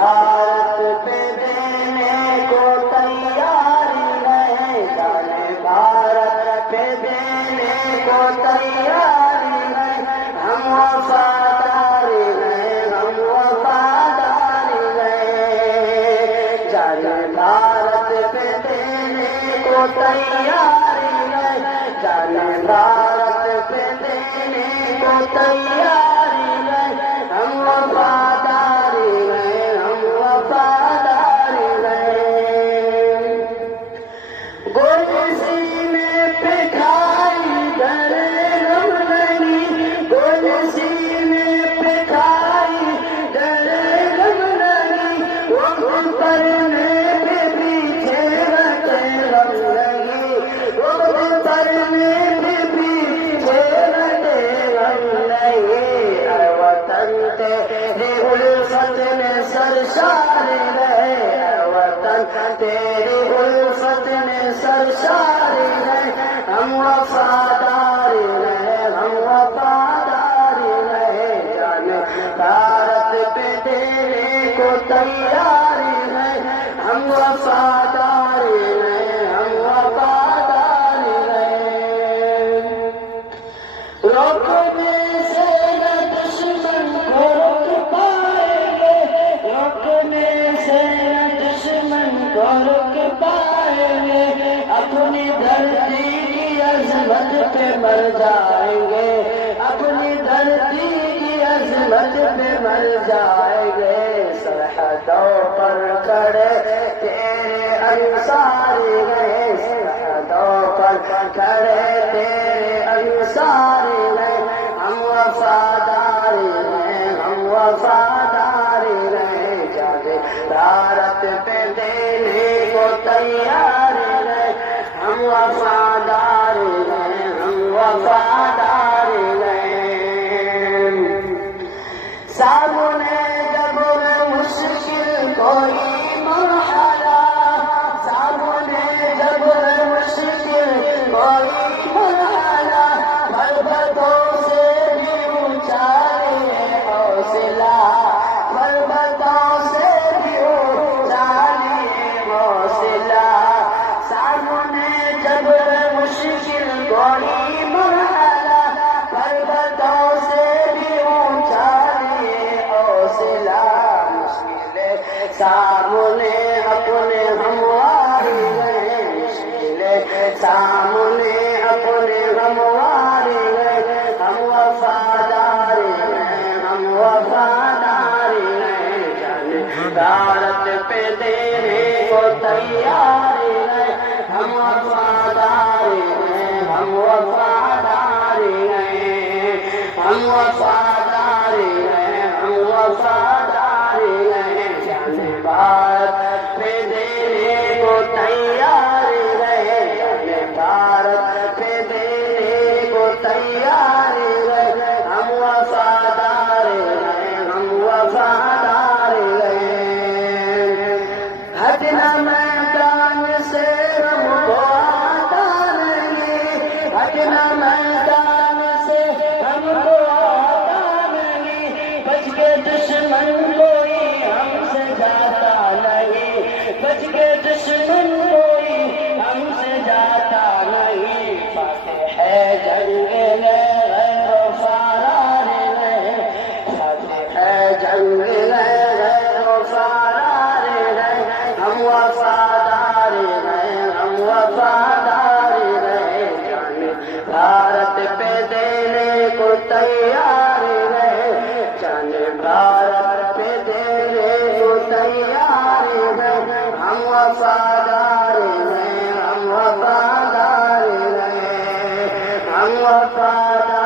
بھارت پہ دینے کو تیار ہے، جان بھارت پہ دینے کو تیار ہے، ہم وفادار ہیں، ہم وفادار ہیں، جان بھارت پہ دینے کو تیار ہے، جان بھارت پہ دینے کو تیار ہے، ہم وفادار ہیں، ہم وفادار ہیں، گولی سینے پہ کھائی ڈرے غم نہیں، گولی سینے پہ کھائی ڈرے غم نہیں، وقت پڑنے پہ پیچھے رہتے غم نہیں، وقت پڑنے پہ پیچھے رہتے غم نہیں، اے وطن تیری الفت میں سرشار رہے، اے وطن تیری الفت میں سرشار رہے، ہم وفادار رہے، ہم وفادار رہے، جان بھارت پہ دینے کو تیار ہے، ہم وفادار رہے، ہم وفادار رہے، روکنے سے نہ دشمن کو روک پائیں گے، روکنے سے نہ دشمن کو روک پائیں گے، اپنی دھرتی کی عظمت پہ مر جائیں گے، اپنی دھرتی کی عظمت پہ مر جائیں گے، سرحدوں پر کھڑے تیرے انصار رہے، سرحدوں پر کھڑے تیرے انصار رہے، ہم وفادار ہیں، ہم وفادار رہے، جان بھارت پہ دینے کو تیار رہے، ہم وفادار ہیں، ہم وفادار رہے، سامنے جب مشکل کوئی مرحلہ، سامنے جب مشکل کوئی مرحلہ، پربتوں سے بھی اونچا ہے حوصلہ، پربتوں سے بھی اونچا ہے حوصلہ، سامنے جب مشکل کوئی مرحلہ، پربتوں سے بھی اونچا ہے حوصلہ، مشکلیں سامنے اپنے ہموار ہیں، مشکلیں سامنے اپنے ہموار ہیں، ہم وفادار ہیں، ہم وفادار ہیں، جان بھارت پہ دینے کو تیار ہیں، ہم وفادار ہیں، ہم وفادار ہیں، ہم وفادار ہیں، ہم وفادار ہیں، جان بھارت پہ دینے کو تیار رہے، جان بھارت پہ دینے کو تیار رہے، ہم وفادار ہیں، ہم وفادار ہیں، ہٹنا میدان سے ہم کو آتا نہیں، ہٹنا میدان سے ہم کو آتا نہیں، بچ کے دشمن کوئی ہم سے جاتا نہیں، بچ کے دشمن کوئی ہم سے جاتا نہیں، فاتح ہے جنگ غیر و فرار ہے، فاتح ہے جنگ غیر و فرار ہے، ہم وفادار ہیں، ہم وفادار ہیں، جان بھارت پہ دینے کو تیار ہے، جان بھارت پہ دینے کو تیار ہے، ہم وفادار ہیں، ہم وفادار ہیں، ہم وفادار